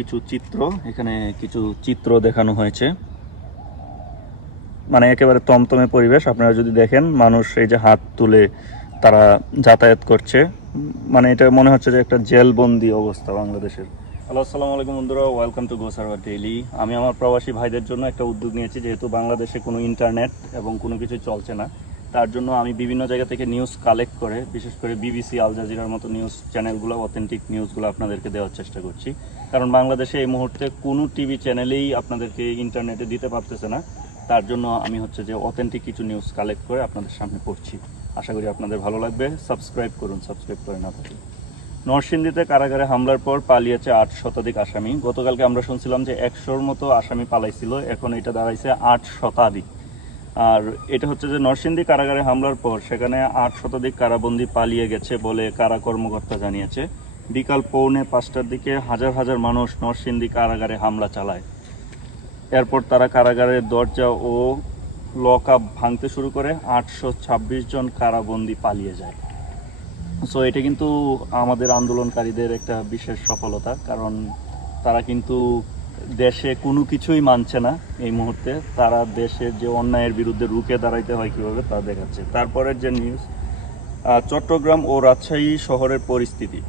কিছু চিত্র, এখানে কিছু চিত্র দেখানো হয়েছে। মানে একেবারে তমতমে পরিবেশ। আপনারা যদি দেখেন, মানুষ এই যে হাত তুলে তারা যাতায়াত করছে, মানে এটা মনে হচ্ছে যে একটা জেলবন্দি অবস্থা বাংলাদেশের। হ্যালো, আসসালামু আলাইকুম বন্ধুরা, welcome to go server daily. আমি আমার প্রবাসী ভাইদের জন্য একটা উদ্যোগ নিয়েছি, যেহেতু বাংলাদেশে কোনো ইন্টারনেট এবং কোনো কিছু চলছে না। তার জন্য আমি বিভিন্ন জায়গা থেকে নিউজ কালেক্ট করে, বিশেষ করে বিবিসি, আল জাজিরার মতো নিউজ চ্যানেলগুলো, অথেন্টিক নিউজগুলো আপনাদেরকে দেওয়ার চেষ্টা করছি। কারণ বাংলাদেশে এই মুহূর্তে কোনো টিভি চ্যানেলেই আপনাদেরকে ইন্টারনেটে দিতে পারতেছে না। তার জন্য আমি হচ্ছে যে অথেন্টিক কিছু নিউজ কালেক্ট করে আপনাদের সামনে পড়ছি। আশা করি আপনাদের ভালো লাগবে। সাবস্ক্রাইব করুন, সাবস্ক্রাইব করে না থাকুন। নরসিংদীতে কারাগারে হামলার পর পালিয়েছে 8 শতাধিক আসামি। গতকালকে আমরা শুনছিলাম যে 100-র মতো আসামি পালাইছিল, এখন এটা দাঁড়াইছে 8 শতাধিক। আর এটা হচ্ছে যে নরসিংদী কারাগারে হামলার পর সেখানে 8 শতাধিক কারাবন্দী পালিয়ে গেছে বলে কারা কর্মকর্তা জানিয়েছে। বিকাল 4:45টার দিকে হাজার হাজার মানুষ নরসিংদী কারাগারে হামলা চালায়। এরপর তারা কারাগারের দরজা ও লক আপ ভাঙতে শুরু করে 826 জন কারাবন্দী পালিয়ে যায়। সো এটা কিন্তু আমাদের আন্দোলনকারীদের একটা বিশেষ সফলতা, কারণ তারা কিন্তু দেশে কোনো কিছুই মানছে না এই মুহূর্তে। তারা দেশের যে অন্যায়ের বিরুদ্ধে রুখে দাঁড়াইতে হয় কীভাবে তা দেখাচ্ছে। তারপরের যে নিউজ, চট্টগ্রাম ও রাজশাহী শহরের পরিস্থিতি।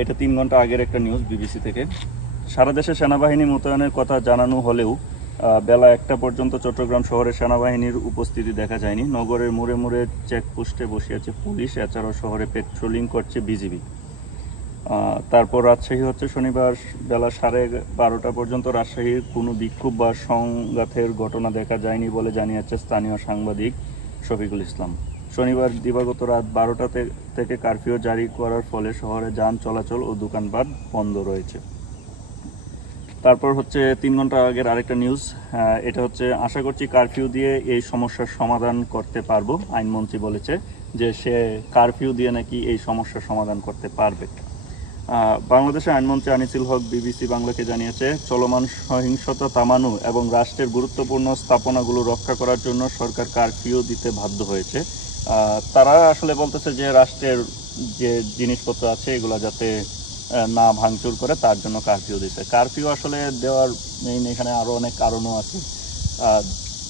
এটা 3 ঘন্টা আগের একটা নিউজ বিবিসি থেকে। সারা দেশে সেনাবাহিনী মোতায়েনের কথা জানানো হলেও বেলা 1টা পর্যন্ত চট্টগ্রাম শহরে সেনাবাহিনীর উপস্থিতি দেখা যায়নি। নগরের মোড়ে মোড়ে চেকপোস্টে বসিয়েছে পুলিশ, এছাড়াও শহরে পেট্রোলিং করছে বিজিবি। তারপর রাজশাহী হচ্ছে শনিবার বেলা 12:30 পর্যন্ত রাজশাহীর কোনো বিক্ষোভ বা সংঘাতের ঘটনা দেখা যায়নি বলে জানিয়েছে স্থানীয় সাংবাদিক শফিকুল ইসলাম। শনিবার দিবাগত রাত 12টা থেকে কারফিউ জারি করার ফলে শহরে যান চলাচল ও দোকানপাট বন্ধ রয়েছে। তারপর হচ্ছে 3 ঘন্টা আগের আরেকটা নিউজ। এটা হচ্ছে, আশা করছি কারফিউ দিয়ে এই সমস্যার সমাধান করতে পারবো। আইনমন্ত্রী বলেছে যে সে কারফিউ দিয়ে নাকি এই সমস্যার সমাধান করতে পারবে। বাংলাদেশের আইনমন্ত্রী আনিসুল হক বিবিসি বাংলাকে জানিয়েছে, চলমান সহিংসতা থামানো এবং রাষ্ট্রের গুরুত্বপূর্ণ স্থাপনাগুলো রক্ষা করার জন্য সরকার কারফিউ দিতে বাধ্য হয়েছে। তারা আসলে বলতেছে যে রাষ্ট্রের যে জিনিসপত্র আছে এগুলো যাতে না ভাঙচুর করে, তার জন্য কারফিউ দিচ্ছে। কারফিউ আসলে দেওয়ার মেইন এখানে আরও অনেক কারণও আছে।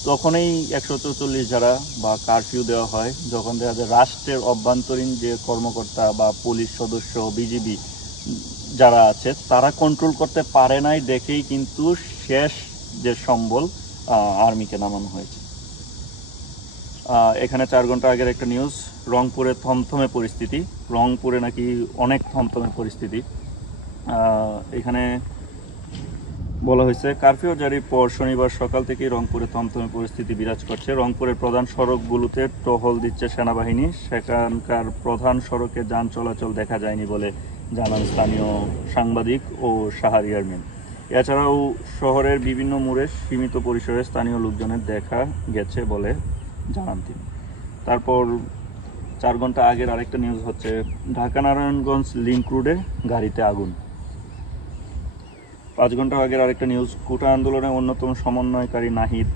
তখনই 144 যারা বা কারফিউ দেওয়া হয় যখন দেখা যায় রাষ্ট্রের অভ্যন্তরীণ যে কর্মকর্তা বা পুলিশ সদস্য, বিজিবি যারা আছে তারা কন্ট্রোল করতে পারে নাই, দেখেই কিন্তু শেষ যে সম্বল আর্মিকে নামানো হয়েছে। এখানে 4 ঘন্টা আগের একটা নিউজ, রংপুরে থমথমে পরিস্থিতি। রংপুরে নাকি অনেক থমথমে পরিস্থিতি। এখানে বলা হয়েছে, কারফিউ জারির পর শনিবার সকাল থেকেই রংপুরে থমথমে পরিস্থিতি বিরাজ করছে। রংপুরের প্রধান সড়কগুলোতে টহল দিচ্ছে সেনাবাহিনী। সেখানকার প্রধান সড়কে যান চলাচল দেখা যায়নি বলে জানান স্থানীয় সাংবাদিক ও শাহরিয়ার মিন। এছাড়াও শহরের বিভিন্ন মোড়ে সীমিত পরিসরে স্থানীয় লোকজনের দেখা গেছে বলে জানান তিনি। তারপর 4 ঘন্টা আগের আরেকটা নিউজ হচ্ছে, ঢাকা নারায়ণগঞ্জ লিংক রোডে গাড়িতে আগুন। 5 ঘন্টা আগের আরেকটা নিউজ, কোটা আন্দোলনের অন্যতম সমন্বয়কারী নাহিদ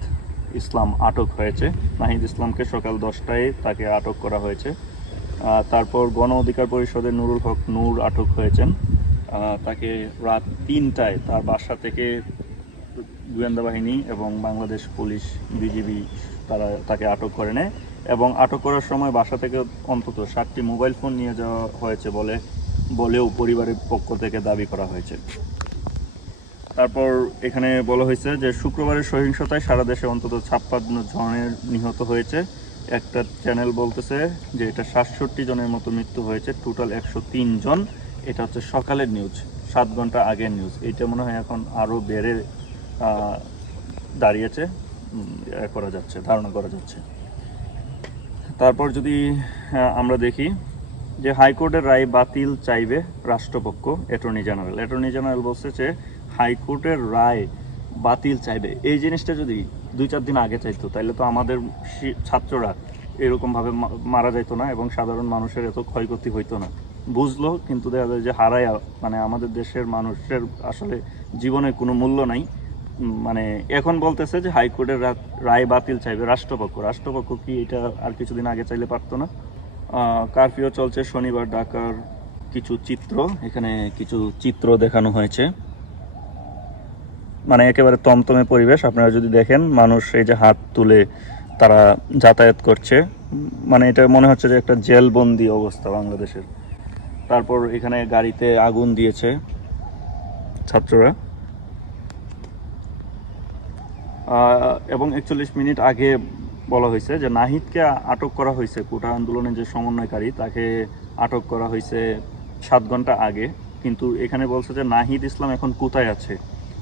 ইসলাম আটক হয়েছে। নাহিদ ইসলামকে সকাল 10টায় তাকে আটক করা হয়েছে। তারপর গণ অধিকার পরিষদের নুরুল হক নূর আটক হয়েছেন। তাকে রাত 3টায় তার বাসা থেকে গোয়েন্দা বাহিনী এবং বাংলাদেশ পুলিশ, বিজিবি তারা তাকে আটক করে নেয় এবং আটক করার সময় বাসা থেকে অন্তত 7টি মোবাইল ফোন নিয়ে যাওয়া হয়েছে বলেও পরিবারের পক্ষ থেকে দাবি করা হয়েছে। তারপর এখানে বলা হয়েছে যে শুক্রবারের সহিংসতায় সারা দেশে অন্তত 56 জনের নিহত হয়েছে। একটা চ্যানেল বলতেছে যে এটা 67 জনের মতো মৃত্যু হয়েছে, টোটাল 103 জন। এটা হচ্ছে সকালের নিউজ, 7 ঘন্টা আগের নিউজ। এইটা মনে হয় এখন আরও বেড়ে দাঁড়িয়েছে ধারণা করা যাচ্ছে। তারপর যদি আমরা দেখি যে হাইকোর্টের রায় বাতিল চাইবে রাষ্ট্রপক্ষ। অ্যাটর্নি জেনারেল বলছে যে হাইকোর্টের রায় বাতিল চাইবে। এই জিনিসটা যদি 2-4 দিন আগে চাইতো তাহলে তো আমাদের ছাত্ররা এরকমভাবে মারা যাইতো না এবং সাধারণ মানুষের এত ক্ষয়ক্ষতি হইতো না। বুঝলো, কিন্তু দেখা যায় যে হারায়া, মানে আমাদের দেশের মানুষের আসলে জীবনের কোনো মূল্য নাই। মানে এখন বলতেছে যে হাইকোর্টের রায় বাতিল চাইবে রাষ্ট্রপক্ষ কি এটা আর কিছুদিন আগে চাইলে পারতো না? কারফিউ চলছে শনিবার ঢাকার কিছু চিত্র, এখানে কিছু চিত্র দেখানো হয়েছে। মানে একেবারে তমতমে পরিবেশ। আপনারা যদি দেখেন মানুষ এই যে হাত তুলে তারা যাতায়াত করছে, মানে এটা মনে হচ্ছে যে একটা জেলবন্দি অবস্থা বাংলাদেশের। তারপর এখানে গাড়িতে আগুন দিয়েছে ছাত্ররা, এবং 41 মিনিট আগে বলা হয়েছে যে নাহিদকে আটক করা হয়েছে। কোটা আন্দোলনের যে সমন্বয়কারী তাকে আটক করা হয়েছে 7 ঘন্টা আগে, কিন্তু এখানে বলছে যে নাহিদ ইসলাম এখন কোথায় আছে।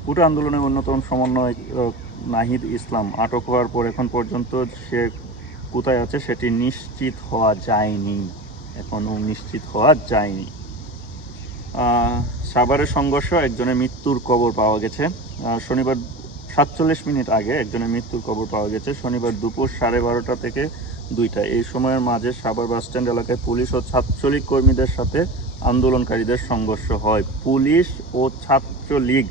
কোটা আন্দোলনের অন্যতম সমন্বয় নাহিদ ইসলাম আটক হওয়ার পর এখন পর্যন্ত সে কোথায় আছে সেটি নিশ্চিত হওয়া যায়নি, এখনও নিশ্চিত হওয়া যায়নি। সাভারের সংঘর্ষ, একজনের মৃত্যুর খবর পাওয়া গেছে শনিবার 47 মিনিট আগে একজনের মৃত্যুর খবর পাওয়া গেছে শনিবার দুপুর 12:30 থেকে 2টা। এই সময়ের মাঝে সাভার বাসস্ট্যান্ড এলাকায় পুলিশ ও ছাত্রলীগ কর্মীদের সাথে আন্দোলনকারীদের সংঘর্ষ হয়। পুলিশ ও ছাত্রলীগ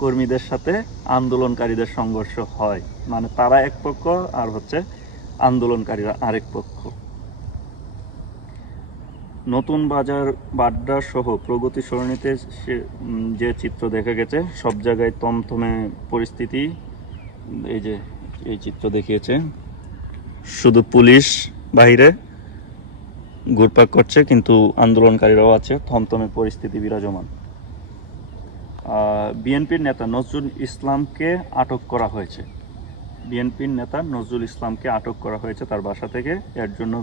কর্মীদের সাথে আন্দোলনকারীদের সংঘর্ষ হয়, মানে তারা এক পক্ষ আর হচ্ছে আন্দোলনকারীরা আরেক পক্ষ। নতুন বাজার বাড্ডা সহ প্রগতি সরণিতে যে চিত্র দেখা গেছে, সব জায়গায় তমতমে পরিস্থিতি। এই যে এই চিত্র দেখিয়েছে, শুধু পুলিশ বাইরে ঘুরপাক করছে কিন্তু আন্দোলনকারীরাও আছে, থমথমে পরিস্থিতি বিরাজমান। বিএনপির নেতা নজরুল ইসলামকে আটক করা হয়েছে। বিএনপির নেতা নজরুল ইসলামকে আটক করা হয়েছে তার বাসা থেকে। এর জন্য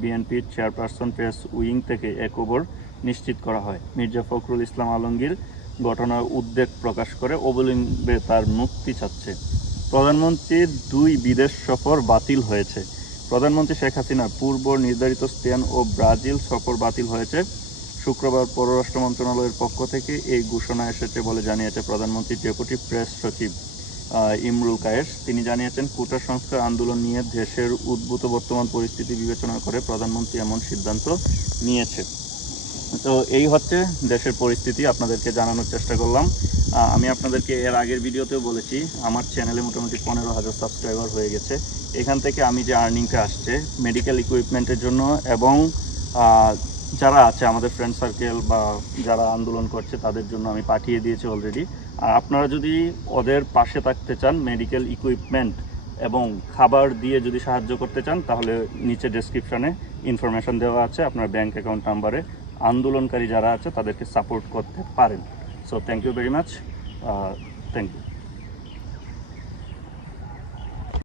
বিএনপির চেয়ারপারসন প্রেস উইং থেকে এক খবর নিশ্চিত করা হয়। মির্জা ফখরুল ইসলাম আলমগীর ঘটনার উদ্বেগ প্রকাশ করে অবিলম্বে তার মুক্তি চাচ্ছে। প্রধানমন্ত্রীর 2 বিদেশ সফর বাতিল হয়েছে। প্রধানমন্ত্রী শেখ হাসিনার পূর্ব নির্ধারিত স্পেন ও ব্রাজিল সফর বাতিল হয়েছে। শুক্রবার পররাষ্ট্র মন্ত্রণালয়ের পক্ষ থেকে এই ঘোষণা এসেছে বলে জানিয়েছে প্রধানমন্ত্রীর ডেপুটি প্রেস সচিব ইমরুল কায়েস। তিনি জানিয়েছেন, কোটা সংস্কার আন্দোলন নিয়ে দেশের উদ্ভূত বর্তমান পরিস্থিতি বিবেচনা করে প্রধানমন্ত্রী এমন সিদ্ধান্ত নিয়েছে। তো এই হচ্ছে দেশের পরিস্থিতি, আপনাদেরকে জানানোর চেষ্টা করলাম। আমি আপনাদেরকে এর আগের ভিডিওতেও বলেছি, আমার চ্যানেলে মোটামুটি 15,000 সাবস্ক্রাইবার হয়ে গেছে। এখান থেকে আমি যে আর্নিংটা আসছে মেডিকেল ইকুইপমেন্টের জন্য, এবং যারা আছে আমাদের ফ্রেন্ড সার্কেল বা যারা আন্দোলন করছে তাদের জন্য আমি পাঠিয়ে দিয়েছি অলরেডি। আর আপনারা যদি ওদের পাশে থাকতে চান, মেডিকেল ইকুইপমেন্ট এবং খাবার দিয়ে যদি সাহায্য করতে চান, তাহলে নিচে ডেসক্রিপশনে ইনফরমেশন দেওয়া আছে, আপনার ব্যাংক অ্যাকাউন্ট নাম্বারে আন্দোলনকারী যারা আছে তাদেরকে সাপোর্ট করতে পারেন। So thank you very much, thank you.